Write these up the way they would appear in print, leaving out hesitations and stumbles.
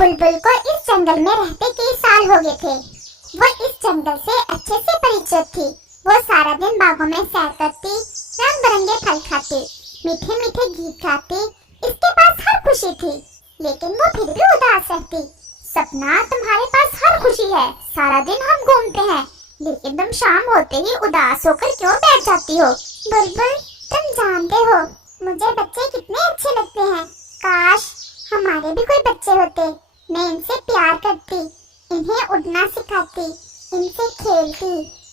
बुलबुल को इस जंगल में रहते कई साल हो गए थे। वो इस जंगल से अच्छे से परिचित थी। वो सारा दिन बागों में सैर करती, रंग बिरंगे फल खाती, मीठे मीठे गीत गाती। इसके पास हर खुशी थी, लेकिन वो फिर भी उदास रहती। सपना, तुम्हारे पास हर खुशी है, सारा दिन हम घूमते हैं, लेकिन तुम शाम होते ही उदास होकर क्यों बैठ जाती हो? बुलबुल, तुम जानते हो मुझे बच्चे कितने अच्छे लगते हैं। काश हमारे भी कोई बच्चे होते। मैं इनसे प्यार करती, इन्हें उड़ना सिखाती, इनसे खेलती।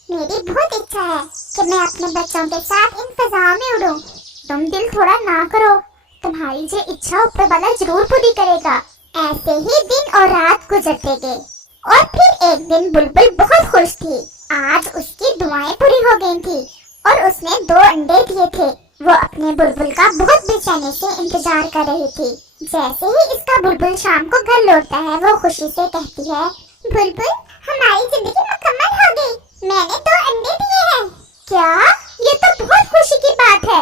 मेरी बहुत इच्छा है कि मैं अपने बच्चों के साथ इन फिजाओं में उड़ूं। तुम दिल थोड़ा ना करो, तुम्हारी जो इच्छा ऊपर वाला जरूर पूरी करेगा। ऐसे ही दिन और रात गुजरते गए और फिर एक दिन बुलबुल बहुत खुश थी। आज उसकी दुआएं पूरी हो गई थी और उसने 2 अंडे दिए थे। वो अपने बुलबुल का बहुत बेचैनी से इंतजार कर रही थी। जैसे ही इसका बुलबुल शाम को घर लौटता है, वो खुशी से कहती है, बुलबुल, हमारी जिंदगी मुकम्मल हो गई। मैंने 2 अंडे दिए हैं। क्या? ये तो बहुत खुशी की बात है।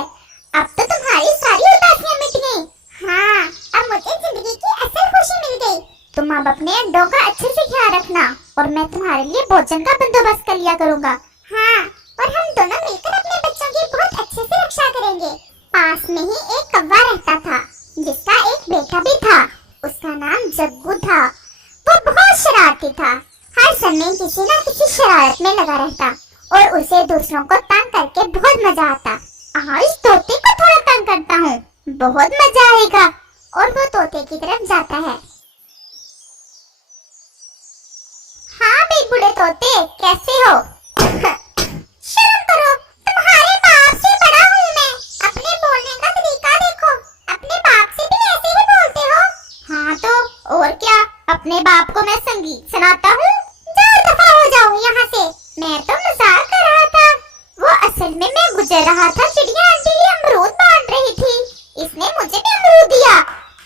अब तो तुम्हारी सारी उदासियां मिट गई। हाँ, अब मुझे जिंदगी की असल खुशी मिल गई। तुम अब अपने अंडों का अच्छे से ख्याल रखना और मैं तुम्हारे लिए भोजन का बंदोबस्त कर लिया करूँगा। हाँ, और हम दोनों मिलकर अपने बच्चों की बहुत अच्छे से रक्षा करेंगे। पास में ही एक कौवा रहता था, जिसका एक बेटा भी था। उसका नाम जग्गू था। वो बहुत शरारती था, हर समय किसी न किसी शरारत में लगा रहता और उसे दूसरों को तंग करके बहुत मजा आता। आज तोते को थोड़ा तंग करता हूँ, बहुत मजा आएगा। और वो तोते की तरफ जाता है। हाँ बे बूढ़े तोते, कैसे हो? शर्म करो, तुम्हारे बाप से बड़ा हूँ मैं। अपने बोलने का तरीका देखो, अपने बाप से भी ऐसे ही बोलते हो? हाँ तो और क्या, अपने बाप को मैं संगीत सुनाता हूँ? जाओ, दफा हो जाओ यहाँ से। मैं तो मजाक कर रहा था। वो असल में मैं गुजर रहा था, चिड़िया आंटी अमरूद बांट रही थी। इसने मुझे भी अमरूद दिया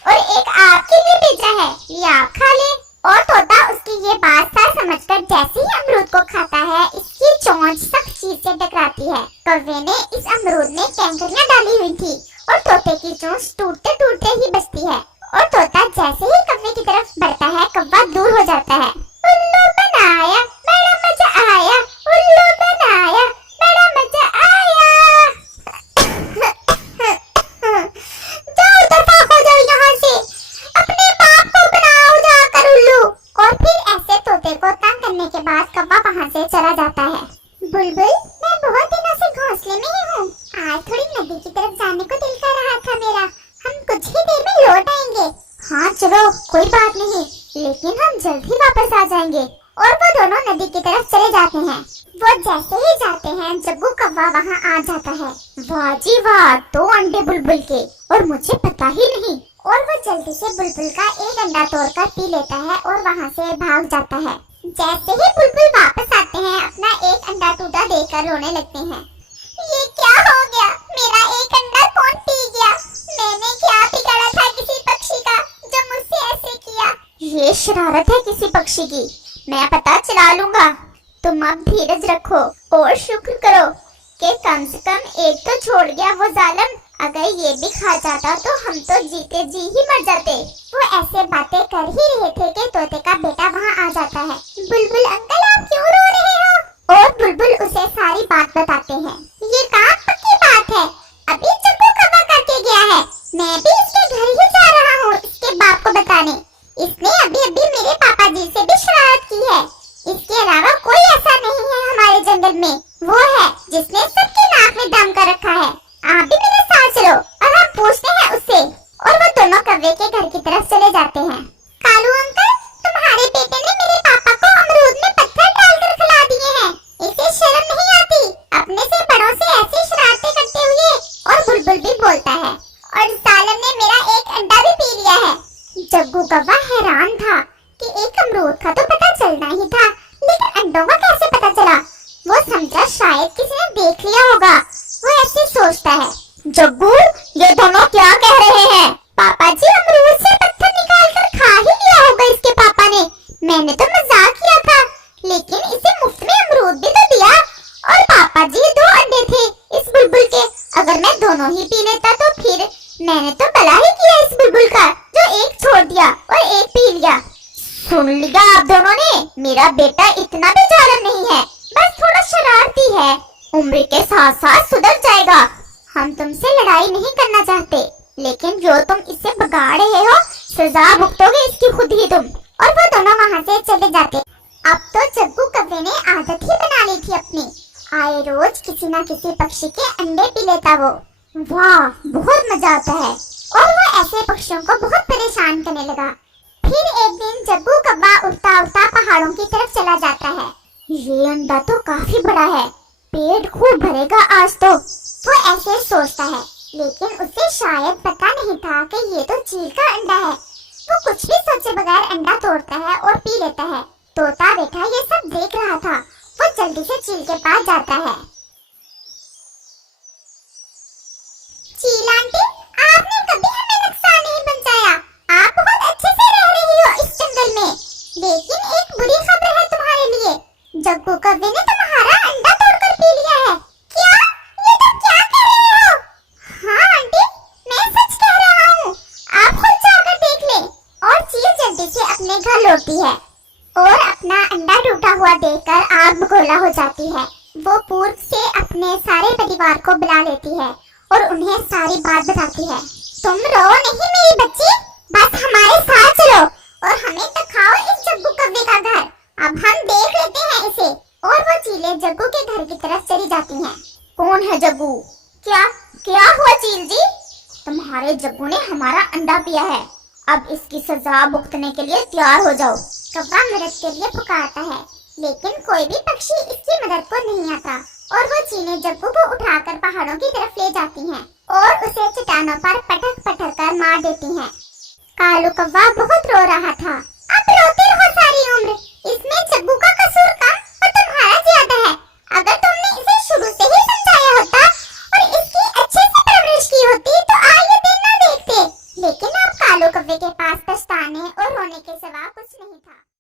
और एक आपके लिए भेजा है, ये आप खा ले। और तोता उसकी ये बात सार समझकर जैसे ही अमरूद को खाता है, इसकी चोंच सख्त चीज से टकराती है। कौवे ने इस अमरूद में कैंकरियां डाली हुई थी और तोते की चोंच टूटते टूटते ही बचती है। और तोता जैसे ही कौवे की तरफ बढ़ता है, कौवा दूर हो जाता है। उल्लू बनाया, बड़ा मजा आया। उल्लू बनाया, बड़ा मजा आया। जाओ, दफा हो जाओ यहाँ से। अपने बाप को बनाओ जाकर उल्लू। और फिर ऐसे तोते को तंग करने के बाद कौवा वहाँ से चला जाता है। बुलबुल, मैं बहुत दिनों से घोंसले में ही हूँ। आज थोड़ी नदी की तरफ जाने को दिल कर रहा था मेरा। हम कुछ ही देर में लौट आएंगे। हाँ चलो, कोई बात नहीं, लेकिन हम जल्द ही वापस आ जाएंगे। और वो दोनों नदी की तरफ चले जाते हैं। वो जैसे ही जाते हैं, जग्गू कौवा वहाँ आ जाता है। वाह जी वाह, 2 अंडे बुलबुल के, और मुझे पता ही नहीं। और वो जल्दी से बुलबुल का एक अंडा तोड़कर पी लेता है और वहाँ से भाग जाता है। जैसे ही बुलबुल वापस आते हैं, अपना एक अंडा टूटा देखकर रोने लगते हैं। ये क्या हो गया? मेरा एक अंडा कौन पी गया? मैंने क्या बिगाड़ा था किसी पक्षी का जो मुझसे ऐसे किया? ये शरारत है किसी पक्षी की, मैं पता चला लूंगा। तुम अब धीरज रखो और शुक्र करो कि कम से कम एक तो छोड़ गया वो जालिम। अगर ये भी खा जाता तो हम तो जीते जी ही मर जाते। वो ऐसे बातें कर ही रहे थे कि तोते का बेटा वहाँ आ जाता है। बुलबुल अंकल, आप क्यों रो रहे हो? और बुलबुल उसे सारी बात बताते हैं। ये कहाँ पक्की बात है, अभी जग्गू कौवा करके गया है। मैं भी इसके घर ही जा रहा हूँ इसके बाप को बताने। इसने अभी अभी मेरे पापा जी से भी शरारत की है। इसके अलावा कोई ऐसा नहीं है हमारे जंगल में, वो है जिसने सबकी नाक में दम कर रखा है। आप भी मेरे साथ चलो और हम पूछते हैं उससे। और वो दोनों कौवे के घर की तरफ चले जाते हैं। कालू अंकल, तुम्हारे बेटे ने मेरे पापा को अमरूद में पत्थर डालकर खिला दिए हैं। इसे शर्म नहीं आती अपने से बड़ों से ऐसी शरारतें करते हुए? और बुलबुल भी बोलता है, और सालम ने मेरा एक अंडा भी पी लिया है। जग्गू कौवा हैरान था कि एक अमरूद का तो पता चलना ही था, लेकिन अंडों का कैसे पता चला? वो समझा शायद किसी ने देख लिया होगा। वो ऐसे सोचता है, जग्गू, ये दोनों क्या कह रहे हैं? पापा जी अमरूद से पत्थर निकाल कर खा ही लिया होगा इसके पापा ने। मैंने तो मजाक किया था, लेकिन इसे मुफ्त में अमरूद भी तो दिया। और पापा जी 2 अंडे थे इस बुलबुल के, अगर मैं दोनों ही पी लेता तो फिर मैंने तो भला ही किया इस बुलबुल का, जो एक छोड़ दिया और एक पी लिया। सुन लिया आप दोनों ने, मेरा बेटा इतना भी जालिम नहीं है, बस थोड़ा शरारती है। उम्र के साथ साथ सुधर जाएगा। हम तुमसे लड़ाई नहीं करना चाहते, लेकिन जो तुम इससे बिगाड़ रहे हो, सजा भुगतोगे इसकी खुद ही तुम। और वो दोनों वहाँ से चले जाते। अब तो जग्गू कव्वे ने आदत ही बना ली थी अपनी, आए रोज किसी न किसी पक्षी के अंडे पी लेता वो। वाह, बहुत मजा आता है। और वो ऐसे पक्षियों को बहुत परेशान करने लगा। फिर एक दिन जग्गू कव्वा उड़ता उड़ता पहाड़ों की तरफ चला जाता है। ये अंडा तो काफी बड़ा है, पेट खूब भरेगा आज तो, वो ऐसे सोचता है। लेकिन उसे शायद पता नहीं था कि ये तो चील का अंडा है। वो कुछ भी सोचे बगैर अंडा तोड़ता है और पी लेता है। तोता बेटा ये सब देख रहा था। वो जल्दी से चील के पास जाता है। चील आंटी, आपने कभी हमें नुकसान नहीं पहुंचाया। आप बहुत अच्छे से रह रही हो इस जंगल में। लेकिन एक बुरी खबर है तुम्हारे लिए, जग्गू कव्वे ने तुम्हारा अंडा तोड़कर पी लिया है। क्या? ये तुम क्या कह रहे हो? हाँ आंटी, मैं सच कह रहा हूँ। आप खुद जाकर देख ले। और चील जल्दी से अपने घर लौटती है और अपना अंडा टूटा हुआ देखकर आग बगोला हो जाती है। वो पूर्व से अपने सारे परिवार को बुला लेती है और उन्हें सारी बात बताती है। तुम रो नहीं मेरी बच्ची, बस हमारे साथ चलो और हमें दिखाओ इस जग्गू कव्वे का घर। अब हम देख लेते हैं इसे। और वो चीलें जग्गू के घर की तरफ चली जाती हैं। कौन है जग्गू? क्या क्या हुआ चील जी? तुम्हारे जग्गू ने हमारा अंडा पिया है, अब इसकी सजा भुगतने के लिए तैयार हो जाओ। कव्वा मदद के लिए पुकारता है, लेकिन कोई भी पक्षी इसकी मदद को नहीं आता। और वो चीलें जग्गू को उठाकर पहाड़ों की तरफ ले जाती हैं और उसे चट्टानों पर पटक पटक कर मार देती हैं। कालू कव्वा बहुत रो रहा था। अब रोते रहो सारी उम्र, इसमें जग्गू का कसूर कम और तुम्हारा ज्यादा है। अगर तुमने इसे शुरू से ही समझाया होता और इसकी अच्छे से परवरिश की होती तो आज ये दिन न देखते। लेकिन अब कालू कव्वे के पास पछताने और रोने के सिवा कुछ नहीं था।